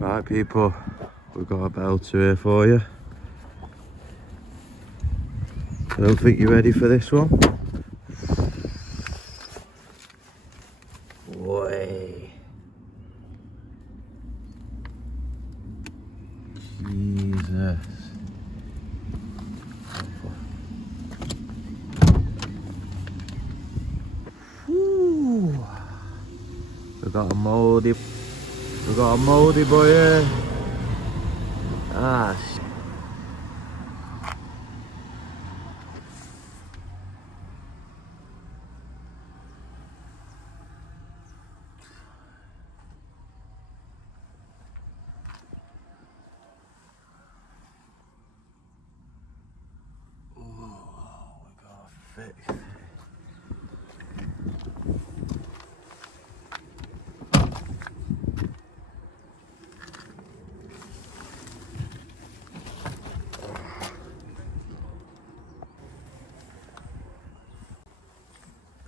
Right people, we've got a belter here for you. I don't think you're ready for this one. Way. Jesus. Whew. We've got a mouldy. We've got a mouldy boy here. Ah, thick.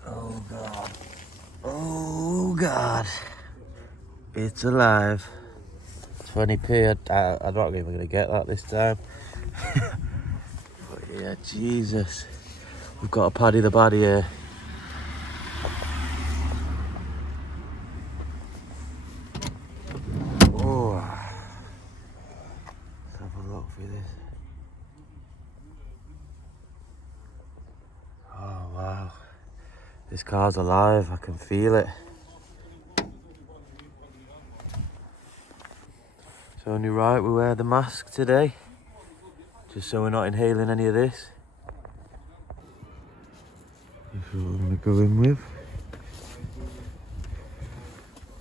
Oh God. Oh God. It's alive. 20p. I'm not even going to get that this time. But yeah, Jesus. We've got a Paddy the Baddie here. Oh. Let's have a look for this. Oh wow. This car's alive. I can feel it. It's only right we wear the mask today. Just so we're not inhaling any of this. This is what we're going to go in with.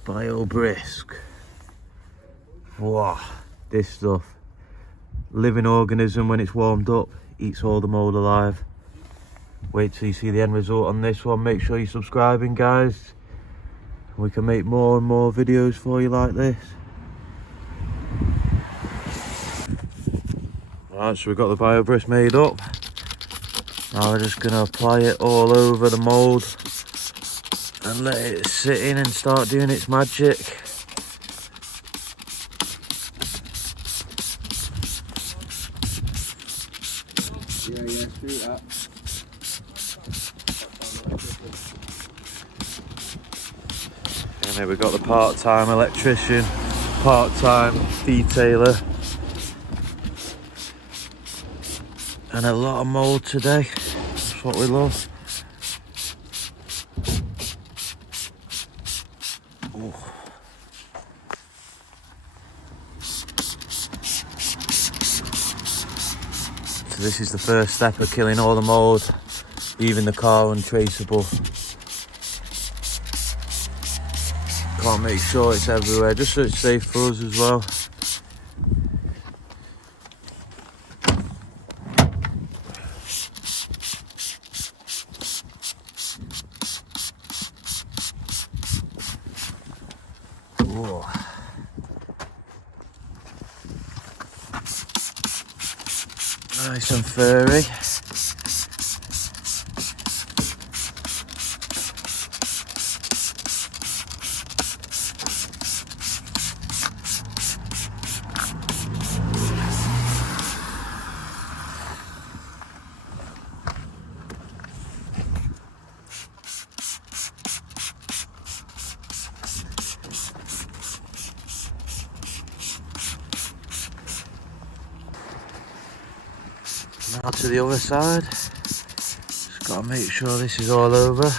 Bio Brisk. Wow, this stuff. Living organism when it's warmed up, eats all the mould alive. Wait till you see the end result on this one. Make sure you're subscribing, guys. We can make more and more videos for you like this. Right, so we've got the Bio Brisk made up. Now we're just going to apply it all over the mould and let it sit in and start doing its magic. Yeah, shoot that. And then we've got the part-time electrician, part-time detailer. And a lot of mould today. That's what we love. Ooh. So this is the first step of killing all the mould, leaving the car untraceable. Can't make sure it's everywhere, just so it's safe for us as well. Whoa. Nice and furry. Now to the other side. Just gotta make sure this is all over.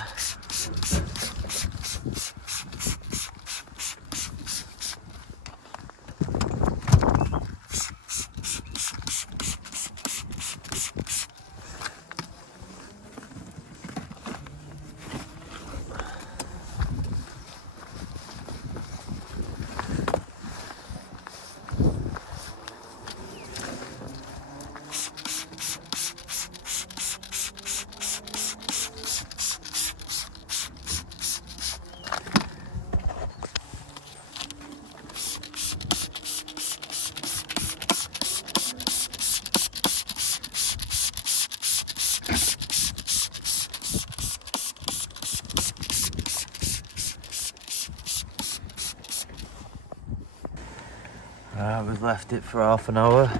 Right, we've left it for half an hour.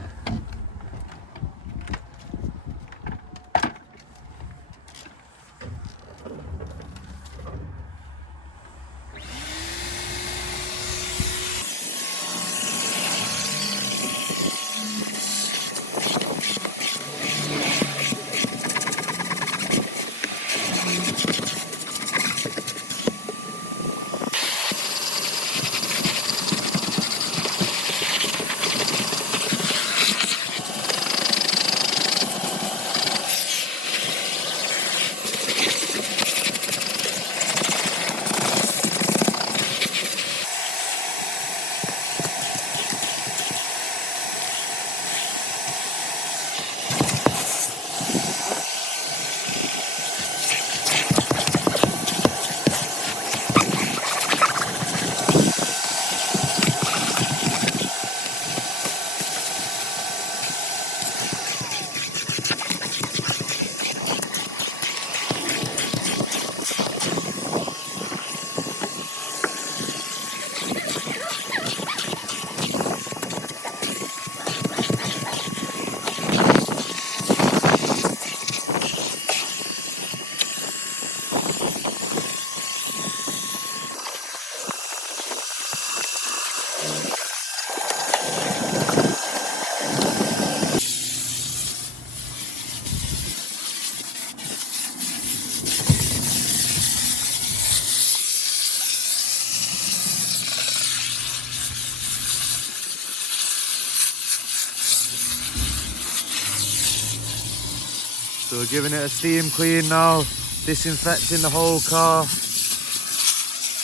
So we're giving it a steam clean now, disinfecting the whole car. The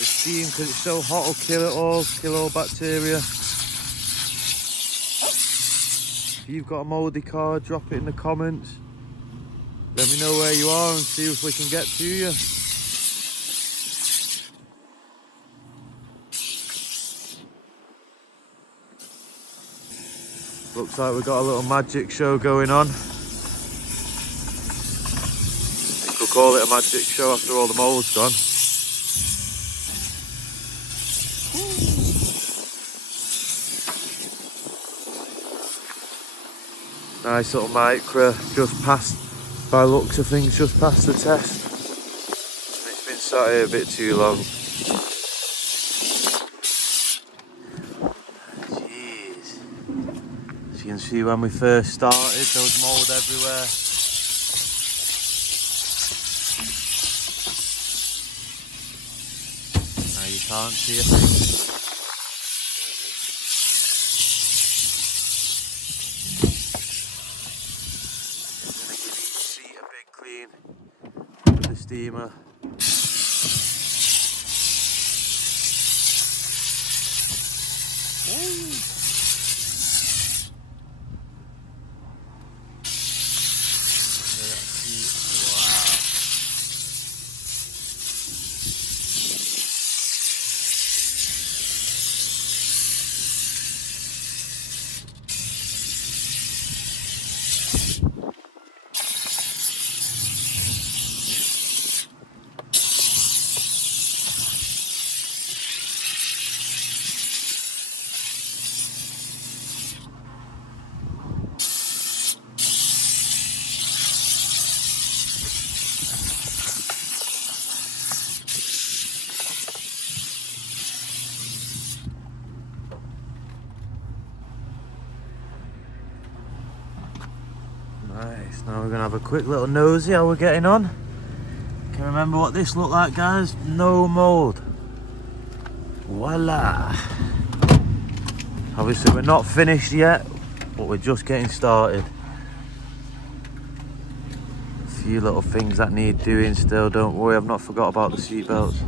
steam, because it's so hot, will kill all bacteria. If you've got a mouldy car, drop it in the comments. Let me know where you are and see if we can get to you. Looks like we've got a little magic show going on. We'll call it a magic show after all the mould's gone. Nice little micro, just passed, by looks of things, just passed the test. It's been sat here a bit too long. Jeez. As you can see, when we first started, there was mould everywhere. Now you can't see a thing. Clean with the steamer. Nice, now we're going to have a quick little nosy how we're getting on. Can you remember what this looked like, guys? No mould. Voila. Obviously we're not finished yet, but we're just getting started. A few little things that need doing still, don't worry, I've not forgot about the seat belts.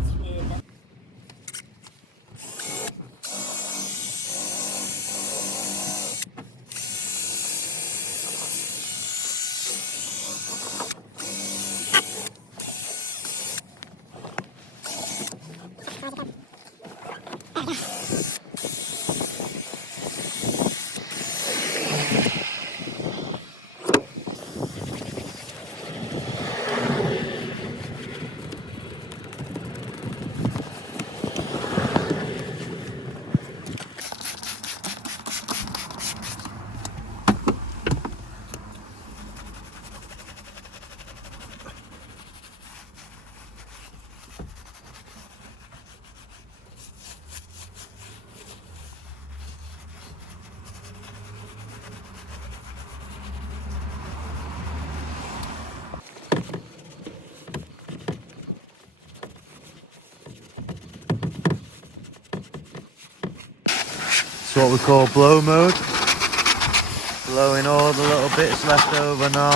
It's what we call blow mode. Blowing all the little bits left over now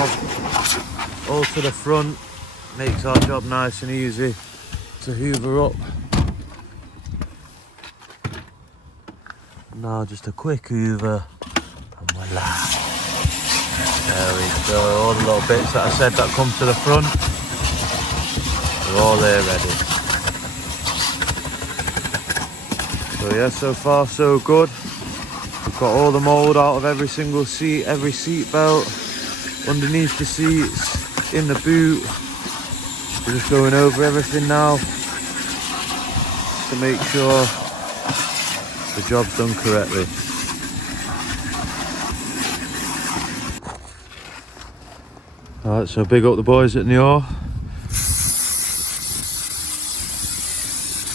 all to the front. Makes our job nice and easy to hoover up. Now just a quick hoover and voila. There we go. All the little bits that I said that come to the front, they're all there ready. So yeah, so far so good. We've got all the mould out of every single seat, every seat belt, underneath the seats, in the boot. We're just going over everything now just to make sure the job's done correctly. Alright, so big up the boys at Niort.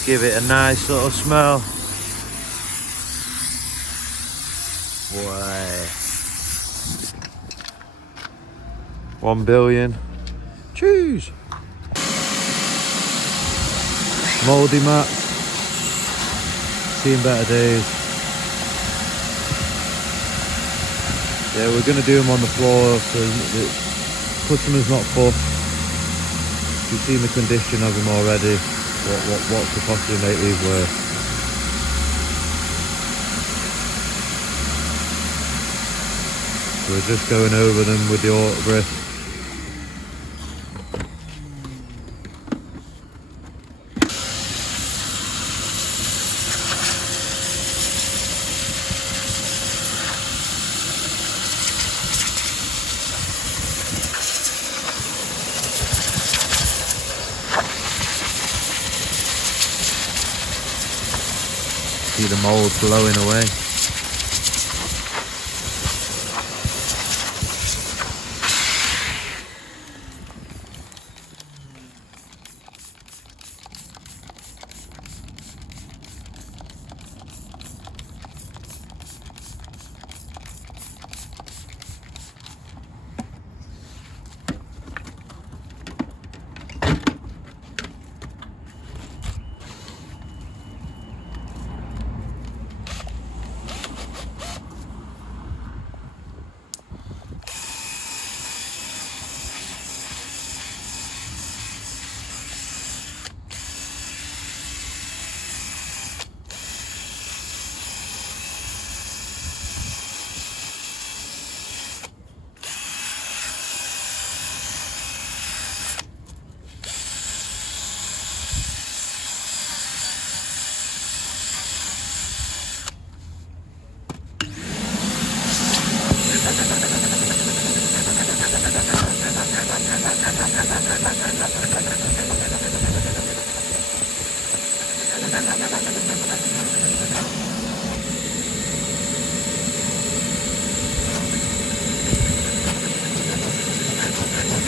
Give it a nice sort of smell. Why? 1 billion. Cheese. Mouldy mat. Seen better days. Yeah, we're going to do them on the floor so the customer's not fussed. You've seen the condition of them already. What could possibly make these worse? So we're just going over them with the auto brisk. See the mould blowing away.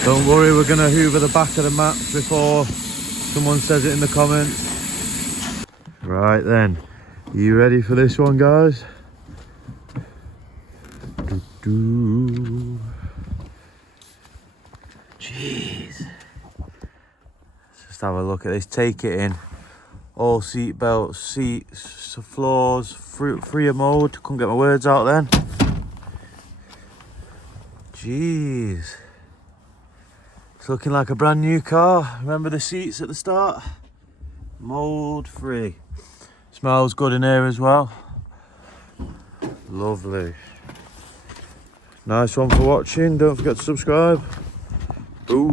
Don't worry, we're going to hoover the back of the mats before someone says it in the comments. Right then, are you ready for this one, guys? Jeez. Let's just have a look at this, take it in. All seat belts, seats, floors, free of mould. Couldn't get my words out then. Jeez. It's looking like a brand new car. Remember the seats at the start? Mould free. Smells good in here as well. Lovely. Nice one for watching. Don't forget to subscribe. Ooh.